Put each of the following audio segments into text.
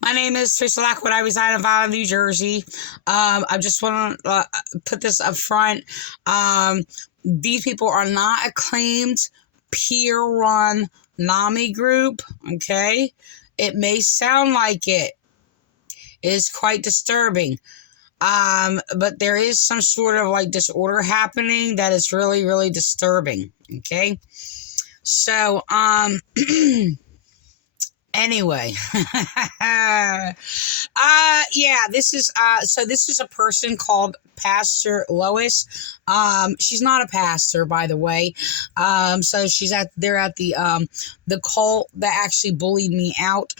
My name is Teresa Lockwood. I reside in Vineland, New Jersey. I just want to put this up front. These people are not acclaimed peer-run NAMI group, okay? It may sound like it. It is quite disturbing. But there is some sort of like disorder happening that is really, really disturbing, okay? So, anyway, yeah, this is a person called Pastor Lois. She's not a pastor, by the way. So they're at the cult that actually bullied me out.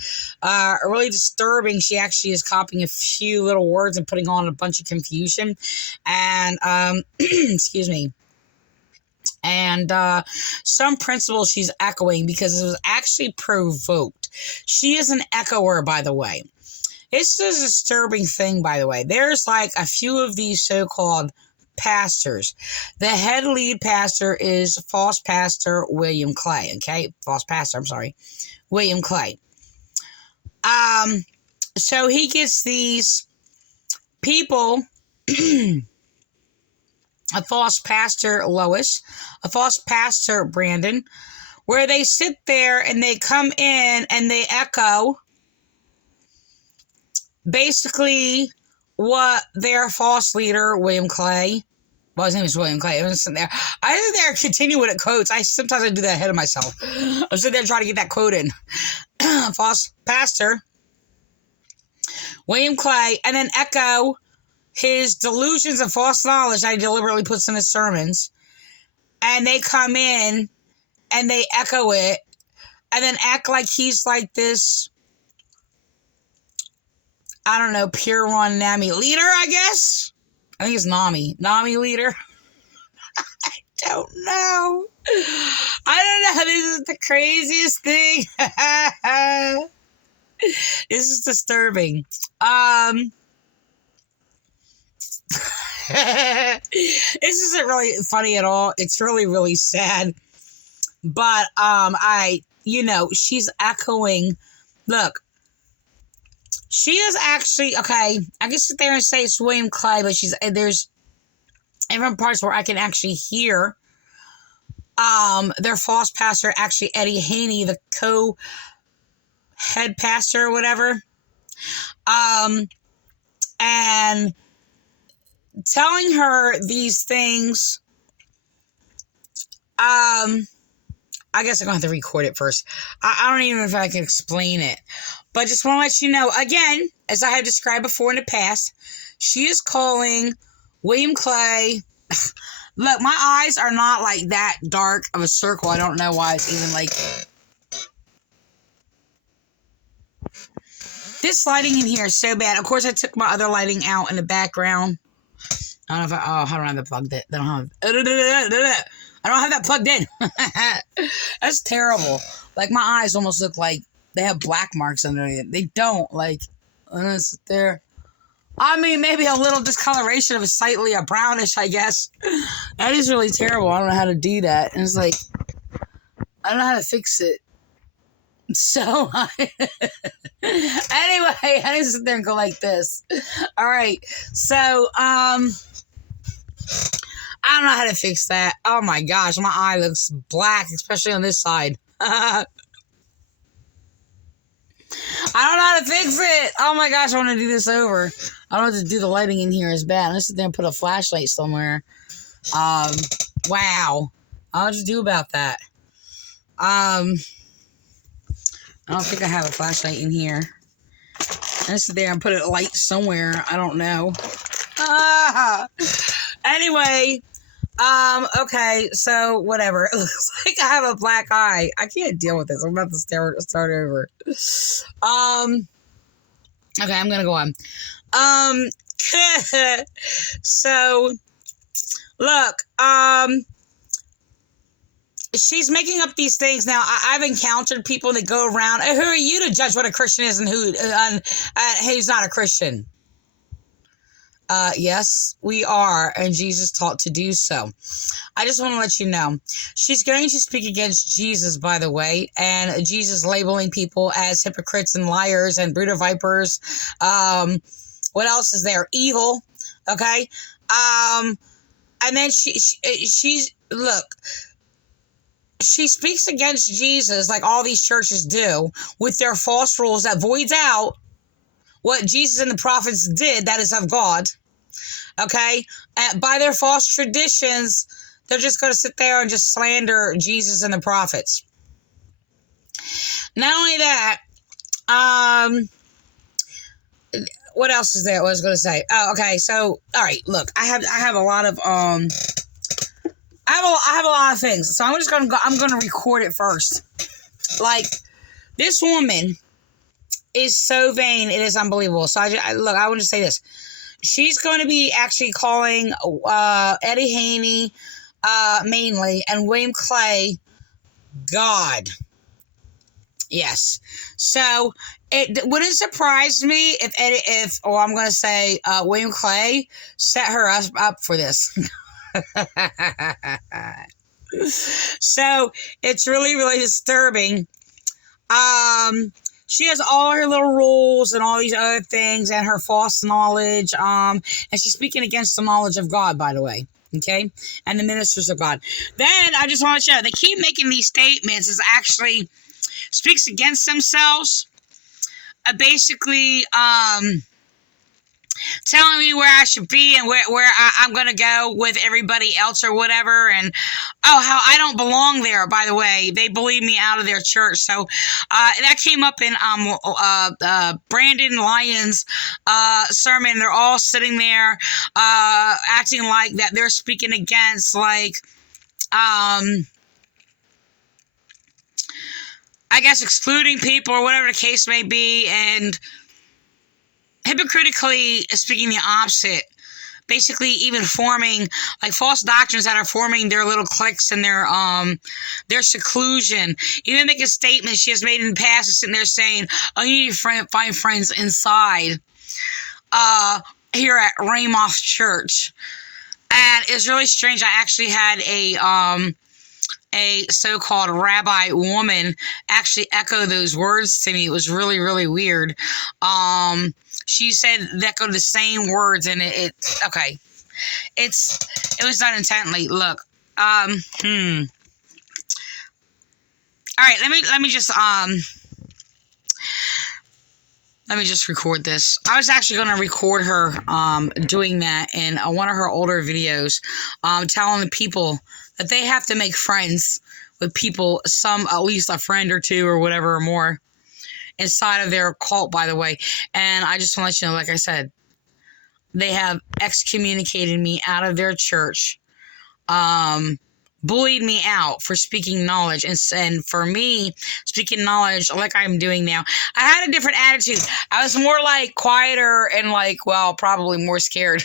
Really disturbing. She actually is copying a few little words and putting on a bunch of confusion. And, excuse me. And some principles she's echoing because it was actually provoked. She is an echoer, by the way. This is a disturbing thing, by the way. There's like a few of these so-called pastors. The head lead pastor is false pastor William Clay, okay? False pastor, I'm sorry. William Clay. So he gets these people... a false pastor, Lois, a false pastor, Brandon, where they sit there and they come in and they echo basically what their false leader, William Clay, well, his name is William Clay. I was sitting there. I sit there and continue with it quotes. Sometimes I do that ahead of myself. I'm sitting there trying to get that quote in. False pastor, William Clay, and then echo his delusions of false knowledge that he deliberately puts in his sermons. And they come in and they echo it and then act like he's like this, I don't know, pure one NAMI leader, I guess. I think it's NAMI leader. I don't know. This is the craziest thing. This is disturbing. This isn't really funny at all. It's really, really sad. But she's echoing. Look, she is actually okay. I can sit there and say it's William Clay, but there's different parts where I can actually hear their false pastor, actually Eddie Haney, the co-head pastor or whatever, and telling her these things. I guess I'm going to have to record it first. I don't even know if I can explain it. But just want to let you know, again, as I have described before in the past, she is calling William Clay. Look, my eyes are not like that dark of a circle. I don't know why it's even like... This lighting in here is so bad. Of course, I took my other lighting out in the background. I don't know if I don't have that plugged in. I don't have that plugged in. That's terrible. Like, my eyes almost look like they have black marks underneath it. They don't. Like, sit there. I mean, maybe a little discoloration of slightly a brownish, I guess. That is really terrible. I don't know how to do that. And it's like, I don't know how to fix it. So, anyway, I just sit there and go like this. All right. So, I don't know how to fix that. Oh my gosh, my eye looks black, especially on this side. I don't know how to fix it. Oh my gosh, I want to do this over. I don't have to do the lighting in here as bad. Let's sit there and put a flashlight somewhere. Wow. I'll just do about that. I don't think I have a flashlight in here. Let's sit there and put a light somewhere. I don't know. Anyway, okay, so whatever. It looks like I have a black eye. I can't deal with this. I'm about to start over. Okay, I'm gonna go on. So, look, she's making up these things. Now, I've encountered people that go around, who are you to judge what a Christian is and who's not a Christian? Yes, we are, and Jesus taught to do so. I just want to let you know. She's going to speak against Jesus, by the way, and Jesus labeling people as hypocrites and liars and brood of vipers. What else is there? Evil. Okay. And then she's, look, she speaks against Jesus like all these churches do with their false rules that voids out what Jesus and the prophets did that is of God. Okay? And by their false traditions, they're just going to sit there and just slander Jesus and the prophets. Not only that, what else is there? What I was going to say? Oh, okay. So, all right, look, I have a lot of, I have a lot of things. So I'm going to record it first. Like, this woman is so vain, it is unbelievable. So I want to say this. She's going to be actually calling Eddie Haney mainly and William Clay God. Yes. So it wouldn't surprise me if I'm going to say William Clay set her up for this. So it's really, really disturbing. She has all her little rules and all these other things and her false knowledge. And she's speaking against the knowledge of God, by the way. Okay? And the ministers of God. Then I just want to show, they keep making these statements as actually speaks against themselves. Basically, telling me where I should be and where I'm going to go with everybody else or whatever. And, how I don't belong there, by the way. They believe me out of their church. So that came up in Brandon Lyons' sermon. They're all sitting there acting like that they're speaking against, like, I guess excluding people or whatever the case may be, and hypocritically speaking the opposite. Basically even forming like false doctrines that are forming their little cliques and their seclusion. Even making statements she has made in the past and sitting there saying, oh, you need to find friends inside here at Ramoth Church. And it's really strange. I actually had a so-called rabbi woman actually echo those words to me. It was really, really weird. She said echoed the same words, and it okay. It was done intently. Look, all right. Let me just record this. I was actually going to record her doing that in one of her older videos, telling the people that they have to make friends with people, at least a friend or two or whatever or more, inside of their cult, by the way. And I just want to let you know, like I said, they have excommunicated me out of their church, bullied me out for speaking knowledge, and for me speaking knowledge like I'm doing now. I had a different attitude. I was more like quieter and probably more scared.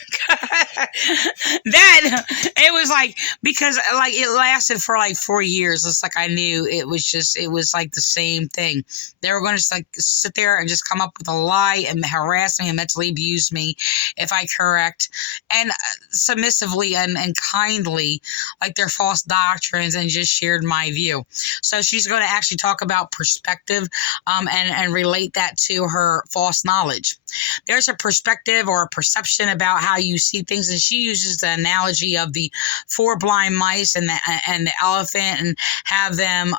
Then it was like, because like it lasted for like 4 years. It's like I knew it was like the same thing. They were going to like sit there and just come up with a lie and harass me and mentally abuse me if I correct, and submissively and kindly, like their false doctrines, and just shared my view. So she's going to actually talk about perspective and relate that to her false knowledge. There's a perspective or a perception about how you see things, and she uses the analogy of the 4 blind mice and the elephant, and have them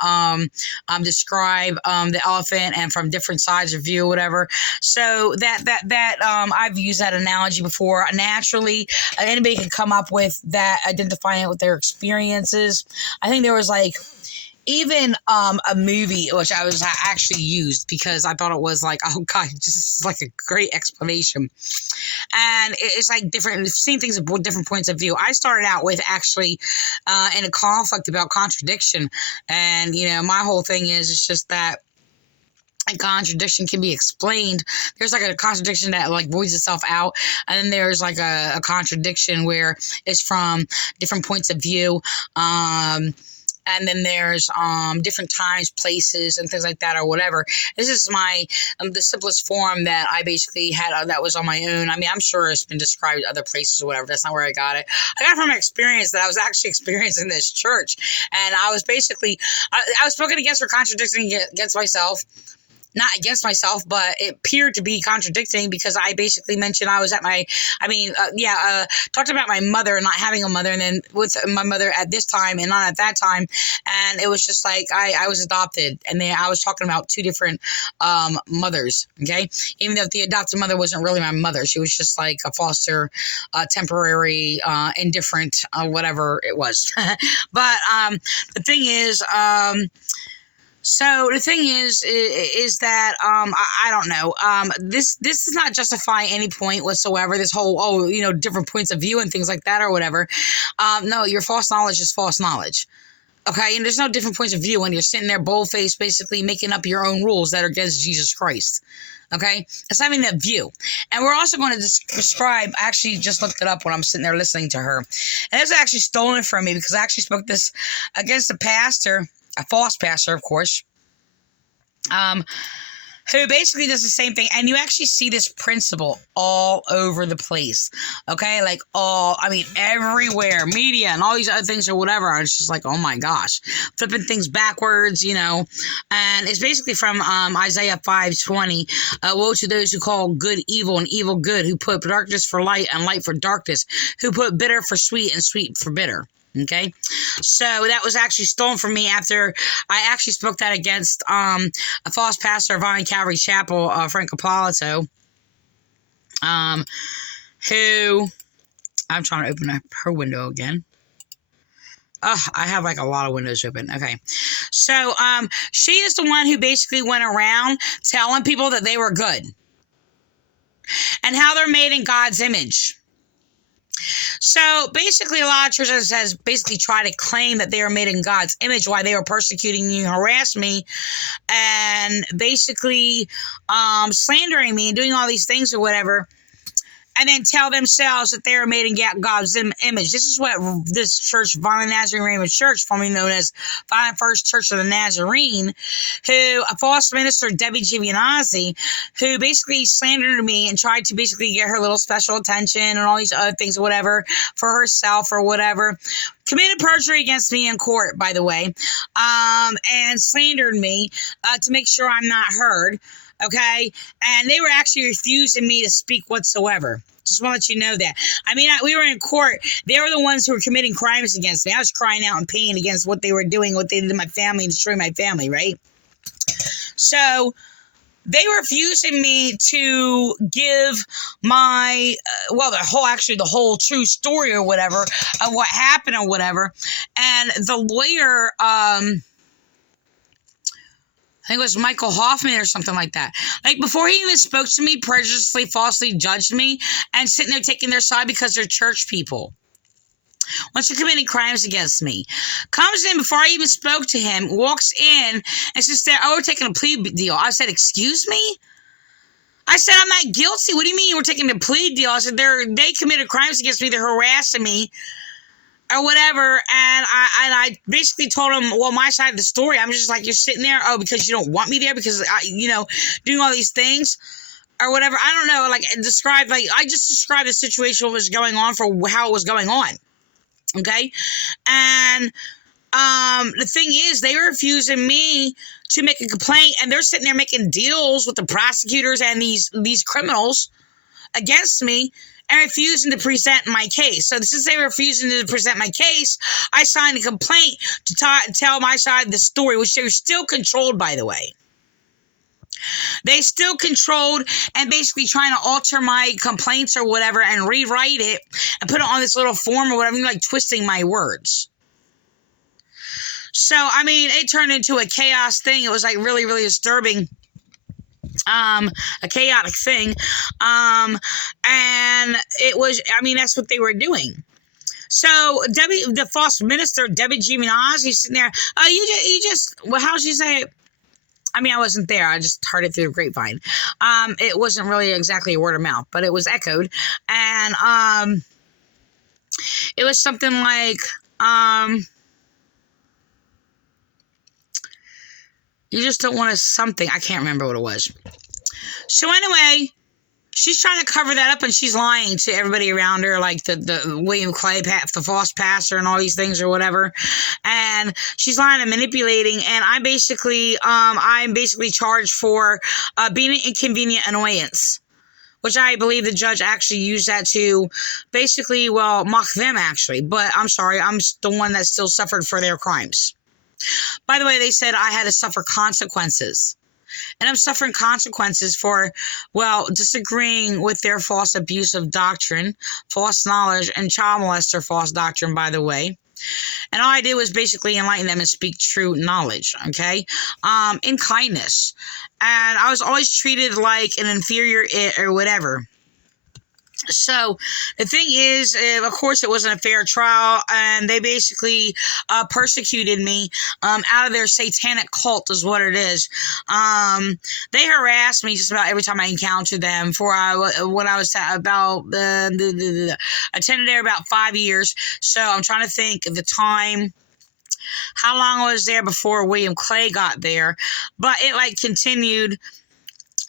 describe the elephant and from different sides of view or whatever. So that I've used that analogy before. Naturally, anybody can come up with that, identifying it with their experiences. I think there was even a movie which I actually used because I thought it was like, oh god, this is like a great explanation. And it's like different, seeing things with different points of view. I started out with actually in a conflict about contradiction, and my whole thing is it's just that a contradiction can be explained. There's like a contradiction that like voids itself out, and then there's like a contradiction where it's from different points of view. and then there's different times, places, and things like that, or whatever. This is my the simplest form that I basically had that was on my own. I mean, I'm sure it's been described other places or whatever. That's not where I got it. I got it from an experience that I was actually experiencing this church, and I was basically I was spoken against for contradicting against myself. Not against myself, but it appeared to be contradicting because I basically mentioned I was at talked about my mother and not having a mother, and then with my mother at this time and not at that time. And it was just like I was adopted, and then I was talking about two different mothers, okay? Even though the adopted mother wasn't really my mother. She was just like a foster, temporary, indifferent, whatever it was. But the thing is, so the thing is that I don't know. This does not justify any point whatsoever. This whole different points of view and things like that or whatever. No, your false knowledge is false knowledge. Okay, and there's no different points of view when you're sitting there bold-faced, basically making up your own rules that are against Jesus Christ. Okay, it's having that view. And we're also going to describe, I actually just looked it up when I'm sitting there listening to her. And it was actually stolen from me because I actually spoke this against a pastor, a false pastor, of course, who basically does the same thing. And you actually see this principle all over the place. Okay, like everywhere, media and all these other things or whatever. I was just like, oh my gosh, flipping things backwards, and it's basically from Isaiah 5:20. Woe to those who call good evil and evil good, who put darkness for light and light for darkness, who put bitter for sweet and sweet for bitter. Okay, so that was actually stolen from me after I actually spoke that against a false pastor of Vineland Calvary Chapel, Frank Appolito, who I'm trying to open up her window again. I have like a lot of windows open. Okay, so she is the one who basically went around telling people that they were good and how they're made in God's image. So basically, a lot of churches has basically tried to claim that they are made in God's image while they were persecuting me, harassing me, and basically slandering me and doing all these things or whatever, and then tell themselves that they are made in God's image. This is what this church, Vineland Nazarene Ramoth Church, formerly known as Vineland First Church of the Nazarene, a false minister, Debbie Givianazzi, who basically slandered me and tried to basically get her little special attention and all these other things or whatever for herself or whatever, committed perjury against me in court, by the way, and slandered me to make sure I'm not heard. Okay, and they were actually refusing me to speak whatsoever. Just want to let you know that. I mean, we were in court. They were the ones who were committing crimes against me. I was crying out in pain against what they were doing, what they did to my family, and destroying my family, right? So they were refusing me to give my, the whole true story or whatever of what happened or whatever. And the lawyer, I think it was Michael Hoffman or something like that. Like, before he even spoke to me, prejudiciously, falsely judged me and sitting there taking their side because they're church people. Once you're committing crimes against me, comes in before I even spoke to him, walks in and sits there, we're taking a plea deal. I said, excuse me? I said, I'm not guilty. What do you mean we're taking a plea deal? I said, they committed crimes against me. They're harassing me. Or whatever, and I basically told him, well, my side of the story. I'm just like, you're sitting there, because you don't want me there because doing all these things or whatever. I don't know, I just described the situation, what was going on for how it was going on. Okay, and the thing is, they were refusing me to make a complaint, and they're sitting there making deals with the prosecutors and these criminals against me, and refusing to present my case. So since they were refusing to present my case, I signed a complaint to tell my side of the story, which they were still controlled, by the way. They still controlled and basically trying to alter my complaints or whatever and rewrite it and put it on this little form or whatever, like twisting my words. So, I mean, it turned into a chaos thing. It was like really, really disturbing. A chaotic thing. And it was, that's what they were doing. So the false minister, Debbie Givianazzi, sitting there, how'd she say it? I wasn't there. I just heard it through the grapevine. It wasn't really exactly a word of mouth, but it was echoed. And, it was something like, You just don't want to something. I can't remember what it was. So anyway, she's trying to cover that up, and she's lying to everybody around her, like the William Clay, the false pastor, and all these things or whatever. And she's lying and manipulating. And I'm basically charged for being an inconvenient annoyance, which I believe the judge actually used that to basically, mock them actually. But I'm sorry, I'm the one that still suffered for their crimes. By the way, they said I had to suffer consequences. And I'm suffering consequences for, disagreeing with their false abuse of doctrine, false knowledge, and child molester false doctrine, by the way. And all I did was basically enlighten them and speak true knowledge, okay, in kindness. And I was always treated like an inferior or whatever. So the thing is, of course, it wasn't a fair trial, and they basically persecuted me out of their satanic cult is what it is. They harassed me just about every time I encountered them for what I was about. I attended there about 5 years, so I'm trying to think of the time. How long I was there before William Clay got there, but it continued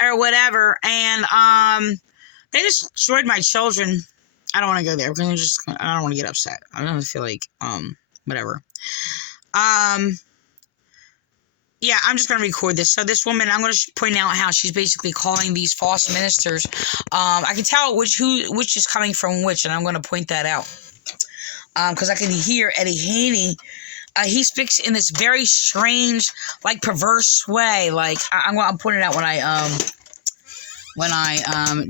or whatever, and they just destroyed my children. I don't want to go there because I don't want to get upset. I don't feel like, whatever. Yeah, I'm just going to record this. So this woman, I'm going to point out how she's basically calling these false ministers. I can tell which is coming from which, and I'm going to point that out. Because I can hear Eddie Haney. He speaks in this very strange, perverse way. I'm pointing it out when I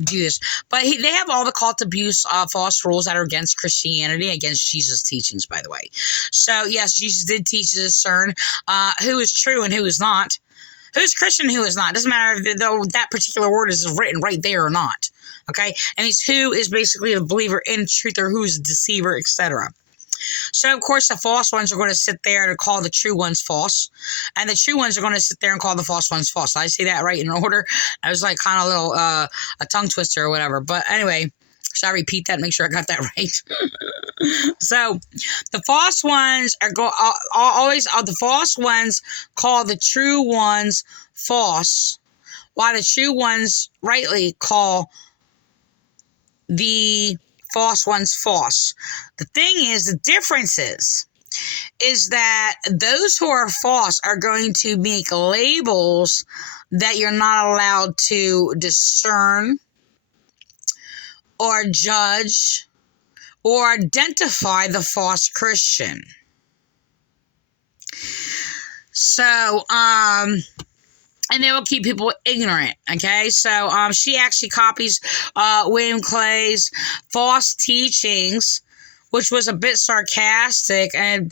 do this. But they have all the cult abuse, false rules that are against Christianity, against Jesus' teachings, by the way. So, yes, Jesus did teach to discern who is true and who is not. Who's Christian, who is not. Doesn't matter if that particular word is written right there or not. Okay? And it's who is basically a believer in truth or who's a deceiver, etc. So, of course, the false ones are going to sit there to call the true ones false. And the true ones are going to sit there and call the false ones false. Did I say that right in order? I was kind of a little, a tongue twister or whatever. But anyway, should I repeat that? Make sure I got that right. So, the false ones the false ones call the true ones false, while the true ones rightly call the false ones false. The thing is, the difference is that those who are false are going to make labels that you're not allowed to discern or judge or identify the false Christian. So, and they will keep people ignorant, okay? So, she actually copies William Clay's false teachings, which was a bit sarcastic and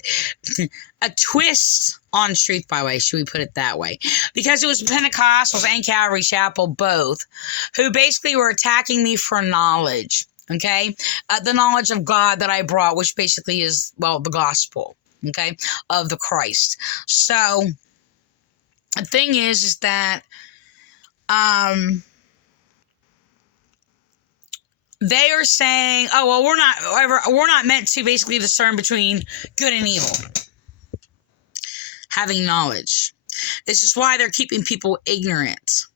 a twist on truth, by the way, should we put it that way? Because it was Pentecostals and Calvary Chapel, both, who basically were attacking me for knowledge, okay? The knowledge of God that I brought, which basically is, the gospel, okay, of the Christ. So, the thing is that they are saying, we're not meant to basically discern between good and evil, having knowledge. This is why they're keeping people ignorant.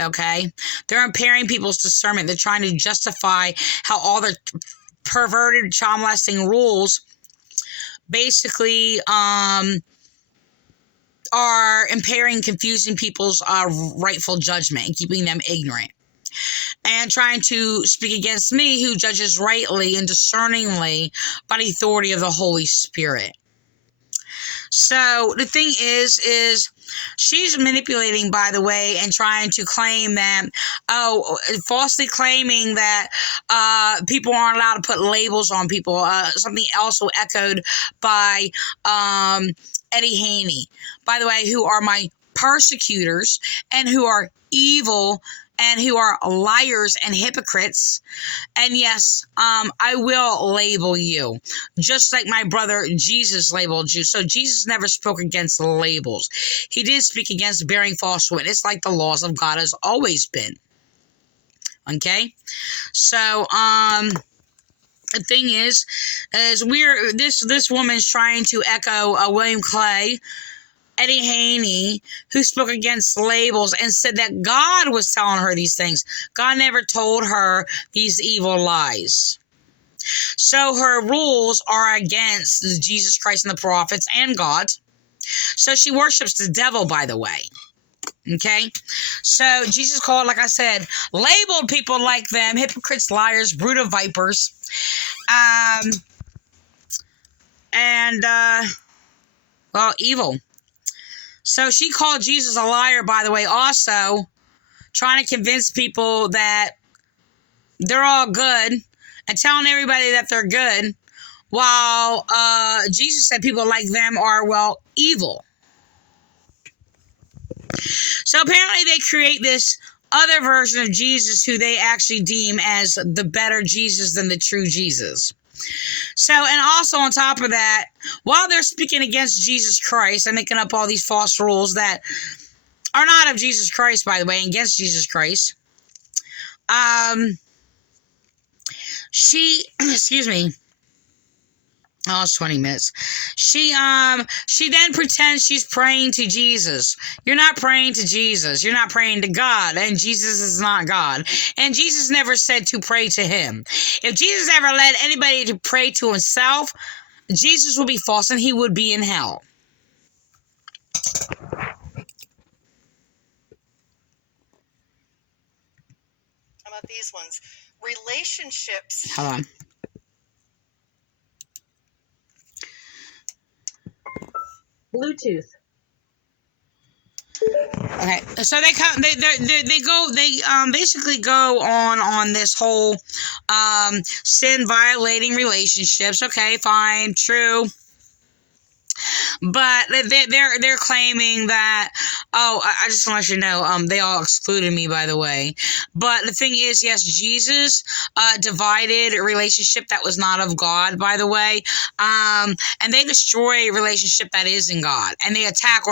Okay? They're impairing people's discernment. They're trying to justify how all their perverted child molesting rules basically are impairing, confusing people's rightful judgment and keeping them ignorant. And trying to speak against me, who judges rightly and discerningly by the authority of the Holy Spirit. So the thing is she's manipulating, by the way, and trying to claim that, falsely claiming that people aren't allowed to put labels on people. Something also echoed by Eddie Haney, by the way, who are my persecutors and who are evil and who are liars and hypocrites. And yes, I will label you, just like my brother Jesus labeled you. So Jesus never spoke against labels. He did speak against bearing false witness, like the laws of God has always been. Okay? So, the thing is this woman's trying to echo William Clay, Eddie Haney, who spoke against labels and said that God was telling her these things. God never told her these evil lies. So her rules are against Jesus Christ and the prophets and God. So she worships the devil, by the way. Okay? So Jesus called, like I said, labeled people like them, hypocrites, liars, brood of vipers. Evil. So she called Jesus a liar, by the way, also trying to convince people that they're all good and telling everybody that they're good, while Jesus said people like them are, well, evil. So apparently they create this other version of Jesus who they actually deem as the better Jesus than the true Jesus. So, and also on top of that, while they're speaking against Jesus Christ and making up all these false rules that are not of Jesus Christ, by the way, and against Jesus Christ, excuse me. Oh, it's 20 minutes. She then pretends she's praying to Jesus. You're not praying to Jesus. You're not praying to God, and Jesus is not God. And Jesus never said to pray to him. If Jesus ever led anybody to pray to himself, Jesus would be false and he would be in hell. How about these ones? Relationships. Hold on. Bluetooth. Okay, so they basically go on this whole sin violating relationships. Okay, fine, true. But they're claiming that, I just want to let you know, they all excluded me, by the way. But the thing is, yes, Jesus divided a relationship that was not of God, by the way. And they destroy a relationship that is in God. And they attack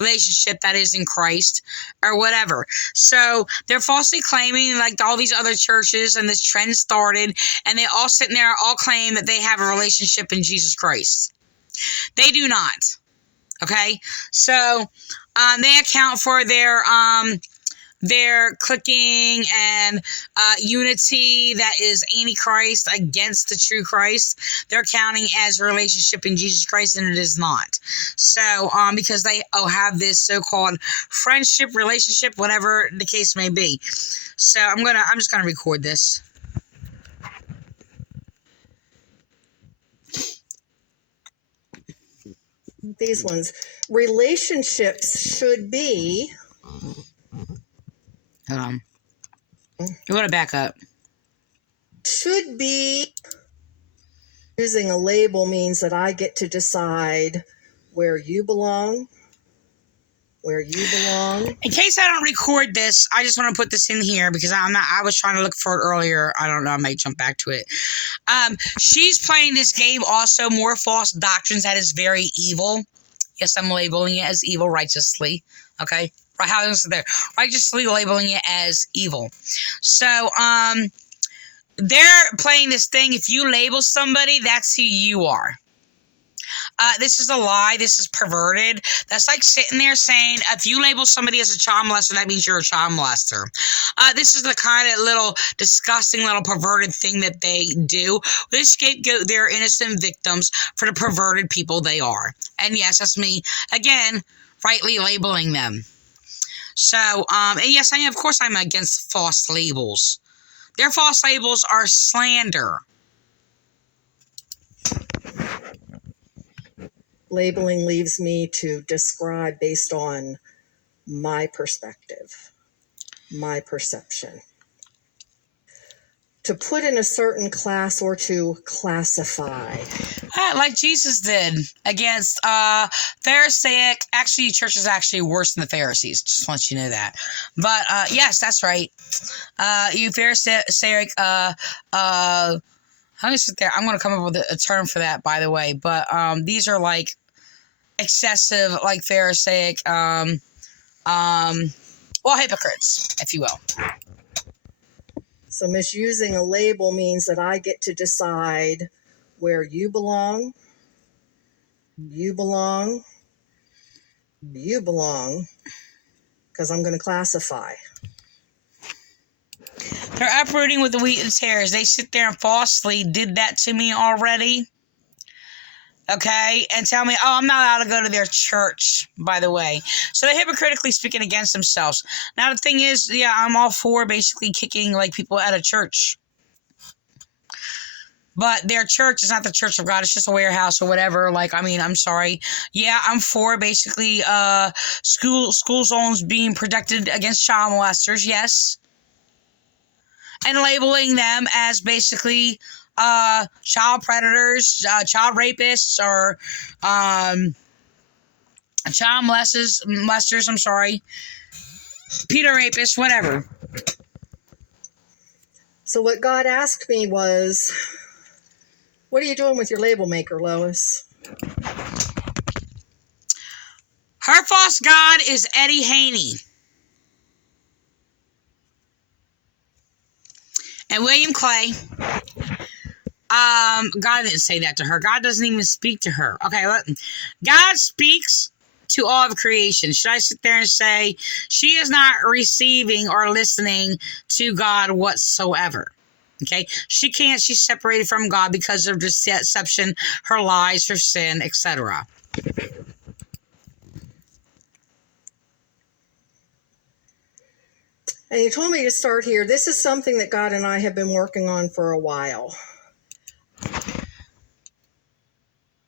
relationship that is in Christ or whatever. So they're falsely claiming, like all these other churches, and this trend started, and they all sitting there all claim that they have a relationship in Jesus Christ. They do not. Okay? So, they account for their clicking and unity that is antichrist against the true Christ. They're counting as a relationship in Jesus Christ, and it is not. So, because they have this so-called friendship, relationship, whatever the case may be. So, I'm just gonna record this. These ones. Relationships should be. Hold on. You want to back up. Should be. Using a label means that I get to decide where you belong. In case I don't record this, I just want to put this in here because I was trying to look for it earlier. I don't know. I might jump back to it. She's playing this game also, more false doctrines that is very evil. Yes, I'm labeling it as evil righteously. Okay. Right. How is it there? Righteously labeling it as evil. So, they're playing this thing. If you label somebody, that's who you are. This is a lie. This is perverted. That's like sitting there saying, if you label somebody as a child molester, that means you're a child molester. This is the kind of little disgusting little perverted thing that they do. They scapegoat their innocent victims for the perverted people they are. And yes, that's me, again, rightly labeling them. So, and yes, of course I'm against false labels. Their false labels are slander. Labeling leaves me to describe based on my perspective, my perception. To put in a certain class or to classify. Like Jesus did against Pharisaic. Actually, church is actually worse than the Pharisees. Just want you to know that. But yes, that's right. You Pharisaic. Let me sit there. I'm going to come up with a term for that, by the way. But these are like excessive, like Pharisaic, hypocrites, if you will. So misusing a label means that I get to decide where you belong, you belong, because I'm going to classify. They're uprooting with the wheat and tares. They sit there and falsely did that to me already. Okay, and tell me, oh, I'm not allowed to go to their church, by the way. So they're hypocritically speaking against themselves. Now, the thing is, yeah, I'm all for basically kicking, like, people out of church. But their church is not the church of God. It's just a warehouse or whatever. Like, I mean, I'm sorry. Yeah, I'm for basically school zones being protected against child molesters, yes. And labeling them as basically child predators, child rapists, or child molesters, I'm sorry, pedo rapists, whatever. So what God asked me was, what are you doing with your label maker, Lois? Her false god is Eddie Haney. And William Clay. God didn't say that to her. God doesn't even speak to her. Okay, God speaks to all of creation. Should I sit there and say she is not receiving or listening to God whatsoever? Okay, she can't. She's separated from God because of deception, her lies, her sin, etc. And you told me to start here. This is something that God and I have been working on for a while.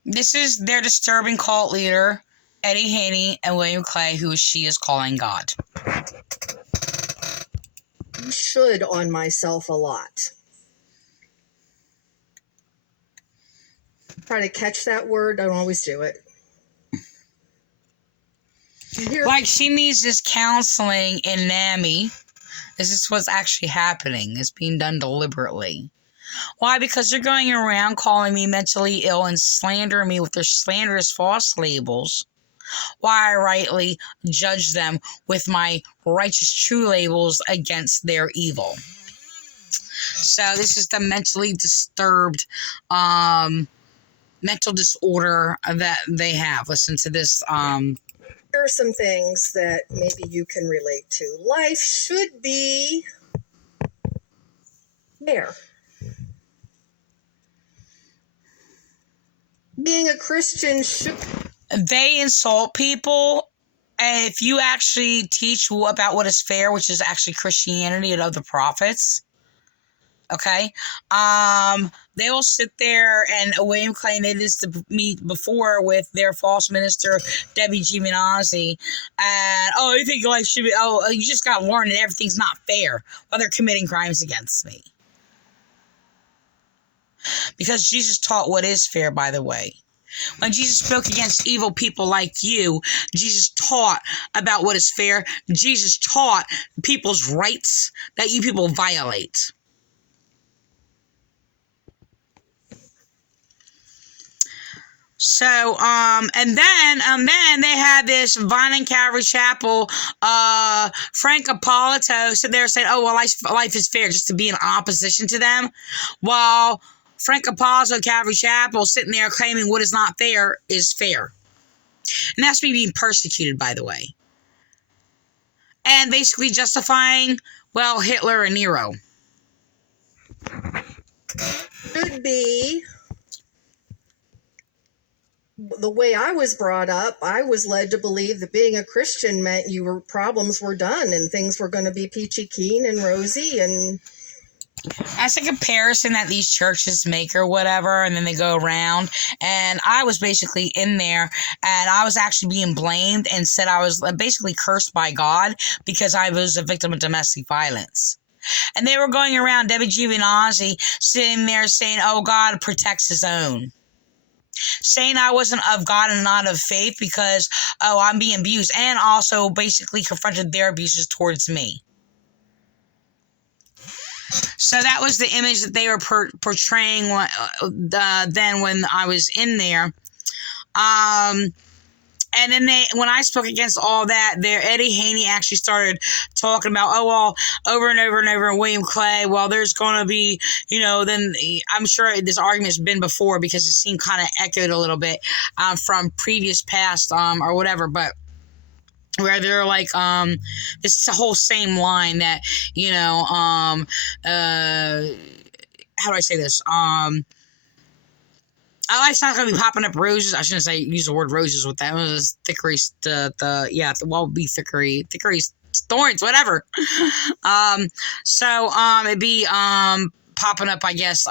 This is their disturbing cult leader, Eddie Haney, and William Clay, who she is calling God. I should on myself a lot. Try to catch that word. Don't always do it. Like, she needs this counseling in NAMI. This is what's actually happening. It's being done deliberately. Why? Because they're going around calling me mentally ill and slandering me with their slanderous false labels, while I rightly judge them with my righteous true labels against their evil. So this is the mentally disturbed mental disorder that they have. Listen to this. Here are some things that maybe you can relate to. Life should be fair. Being a Christian should... They insult people. And if you actually teach about what is fair, which is actually Christianity and of the prophets, okay, they will sit there, and William Clay did this to me before with their false minister, Debbie Gimnazi, and, oh, you think life should be, oh, you just got to learn that everything's not fair while they're committing crimes against me. Because Jesus taught what is fair, by the way. When Jesus spoke against evil people like you, Jesus taught about what is fair. Jesus taught people's rights that you people violate. So, and then they had this Vineland Calvary Chapel, Frank Appolito sit there saying, oh, well, life is fair, just to be in opposition to them, while Frank Appolito Calvary Chapel sitting there claiming what is not fair is fair. And that's me being persecuted, by the way. And basically justifying, well, Hitler and Nero. Should be... The way I was brought up, I was led to believe that being a Christian meant problems were done and things were going to be peachy keen and rosy. And that's a comparison that these churches make or whatever, and then they go around. And I was basically in there, and I was actually being blamed and said I was basically cursed by God because I was a victim of domestic violence. And they were going around, Debbie Gimnazi, sitting there saying, oh, God protects his own. Saying I wasn't of God and not of faith because, oh, I'm being abused, and also basically confronted their abuses towards me. So that was the image that they were portraying then when I was in there. And then when I spoke against all that, Eddie Haney actually started talking about, oh, well, over and over and over, and William Clay, well, there's going to be, then I'm sure this argument's been before because it seemed kind of echoed a little bit from previous past or whatever. But where they're like this whole same line that, you know, how do I say this? Oh, it's not gonna be popping up roses. I shouldn't say use the word roses with that. It was thickery, what would be thickery thorns, whatever. It'd be popping up, I guess,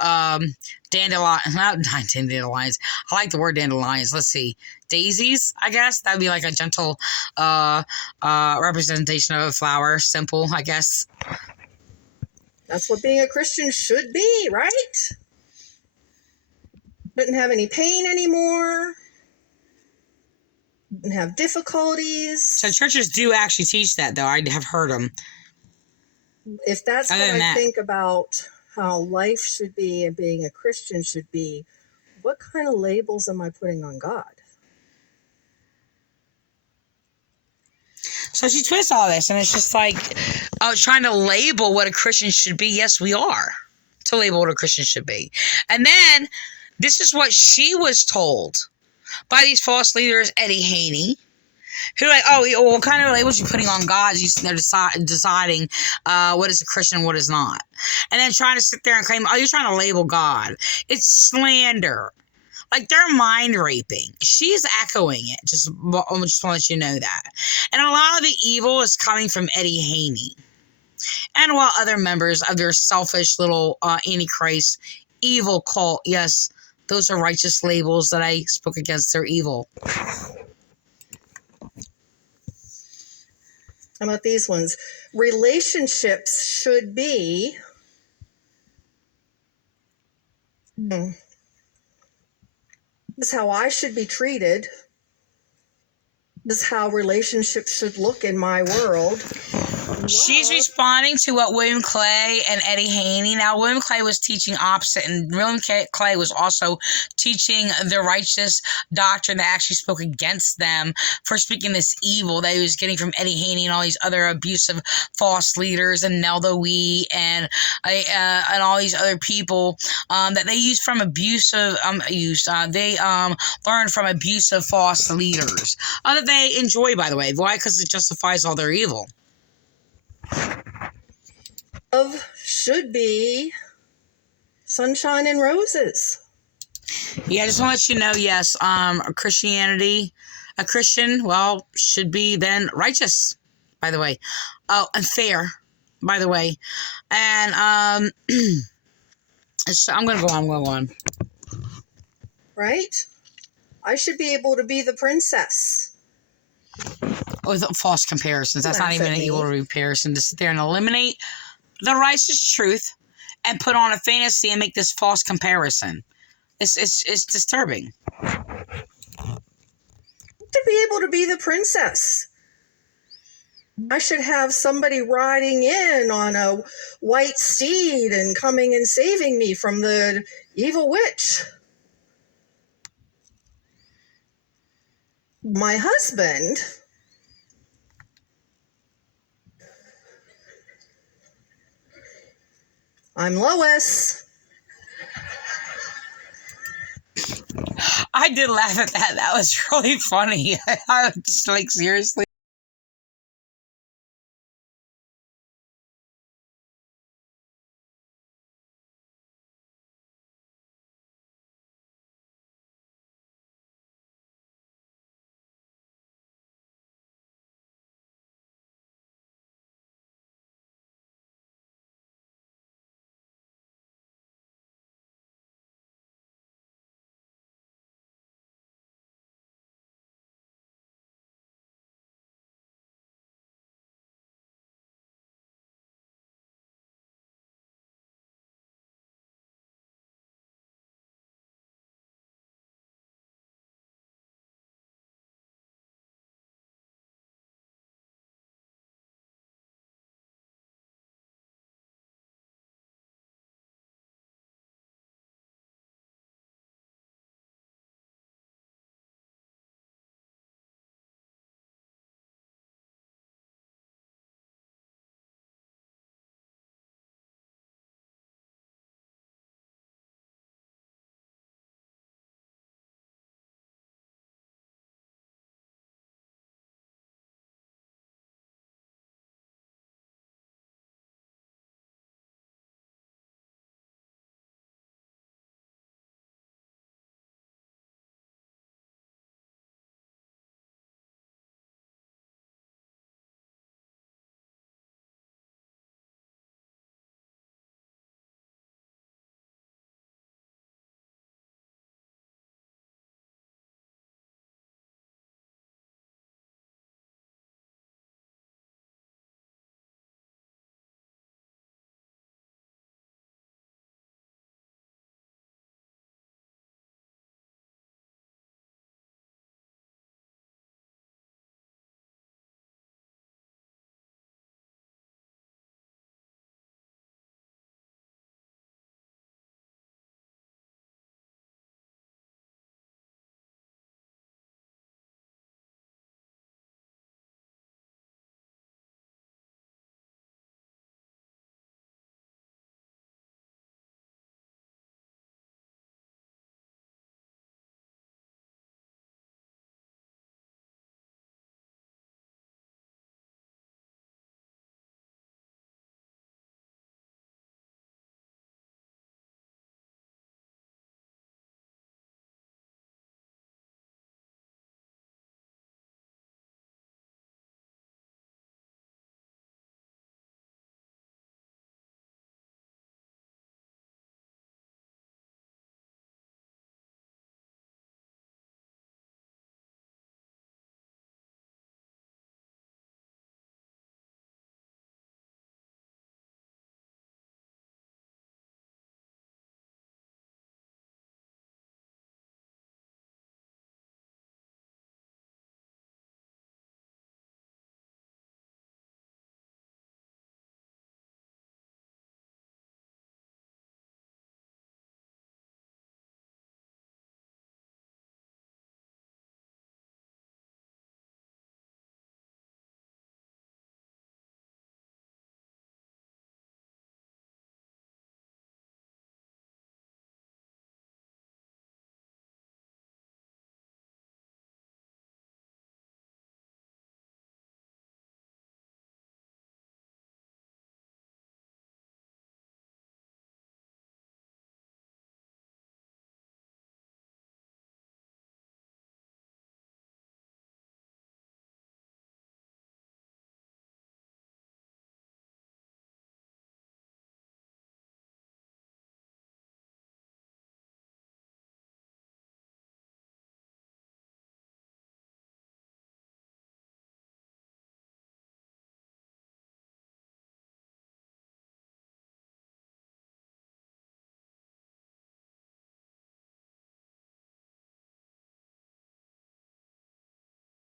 dandelion, not dandelions. I like the word dandelions. Let's see, daisies. I guess that'd be like a gentle representation of a flower. Simple, I guess. That's what being a Christian should be, right? Didn't have any pain anymore. Didn't have difficulties. So churches do actually teach that, though. I have heard them. If that's what I think about how life should be and being a Christian should be, what kind of labels am I putting on God? So she twists all this, and it's just like trying to label what a Christian should be. Yes, we are to label what a Christian should be. And then this is what she was told by these false leaders, Eddie Haney, who like, what kind of labels you putting on God? They're deciding what is a Christian, what is not. And then trying to sit there and claim, you're trying to label God. It's slander. Like, they're mind raping. She's echoing it. I just want to let you know that. And a lot of the evil is coming from Eddie Haney. And while other members of their selfish little Antichrist evil cult, yes, those are righteous labels that I spoke against their evil. How about these ones? Relationships should be... This is how I should be treated. This is how relationships should look in my world. She's responding to what William Clay and Eddie Haney. Now, William Clay was teaching opposite, and William Clay was also teaching the righteous doctrine that actually spoke against them for speaking this evil that he was getting from Eddie Haney and all these other abusive false leaders and Nelda Wee and all these other people that they used from abusive they learned from abusive false leaders that they enjoy, by the way. Why? Because it justifies all their evil. Love should be sunshine and roses. Yeah, I just want to let you know, yes, a Christian, well, should be then righteous, by the way. Oh, and fair, by the way. And so I'm going to go on. Right? I should be able to be the princess. With false comparisons. That's not even an equal comparison. To sit there and eliminate the righteous truth and put on a fantasy and make this false comparison. It's disturbing. To be able to be the princess. I should have somebody riding in on a white steed and coming and saving me from the evil witch. My husband... I'm Lois. I did laugh at that. That was really funny. I was just like, seriously?